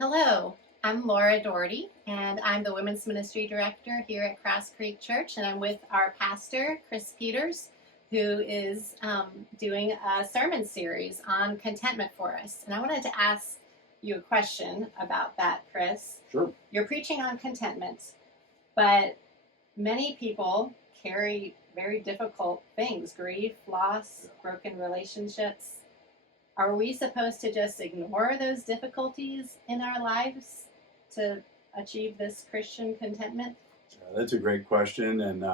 Hello, I'm Laura Doherty, and I'm the Women's Ministry Director here at Cross Creek Church, and I'm with our pastor, Chris Peters, who is doing a sermon series on contentment for us. And I wanted to ask you a question about that, Chris. Sure. You're preaching on contentment, but many people carry very difficult things: grief, loss, broken relationships. Are we supposed to just ignore those difficulties in our lives to achieve this Christian contentment? That's a great question, and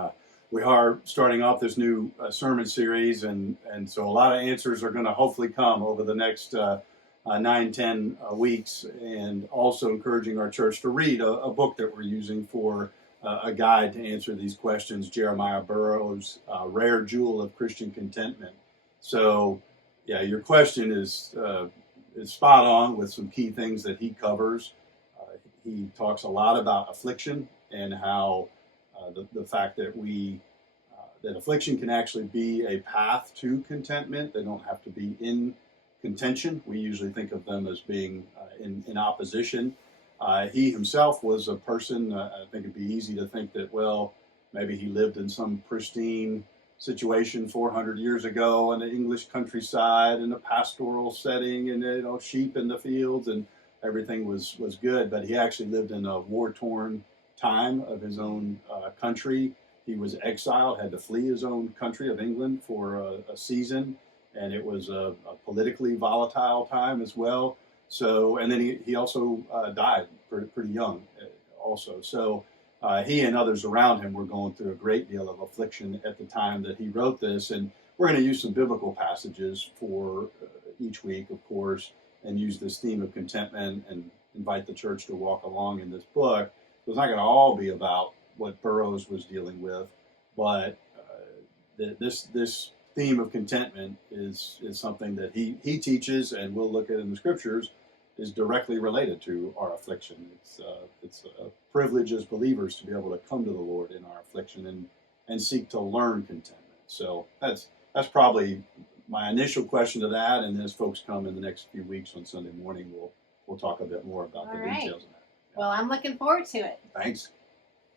we are starting off this new sermon series, and so a lot of answers are going to hopefully come over the next 9, 10 weeks, and also encouraging our church to read a book that we're using for a guide to answer these questions, Jeremiah Burroughs' Rare Jewel of Christian Contentment. So, yeah, your question is spot on with some key things that he covers. He talks a lot about affliction and how the fact that that affliction can actually be a path to contentment. They don't have to be in contention. We usually think of them as being in opposition. He himself was a person, I think it'd be easy to think that, well, maybe he lived in some pristine situation 400 years ago in the English countryside in a pastoral setting, and sheep in the fields, and everything was good. But he actually lived in a war-torn time of his own country. He was exiled, had to flee his own country of England for a season, and it was a politically volatile time as well. So, and then he also died pretty young also. So he and others around him were going through a great deal of affliction at the time that he wrote this. And we're going to use some biblical passages for each week, of course, and use this theme of contentment and invite the church to walk along in this book. So it's not going to all be about what Burroughs was dealing with, but this theme of contentment is something that he teaches, and we'll look at in the scriptures, is directly related to our affliction. It's a privilege as believers to be able to come to the Lord in our affliction and seek to learn contentment. So that's probably my initial question to that, and then as folks come in the next few weeks on Sunday morning, we'll talk a bit more about the details of that. Well, I'm looking forward to it. Thanks.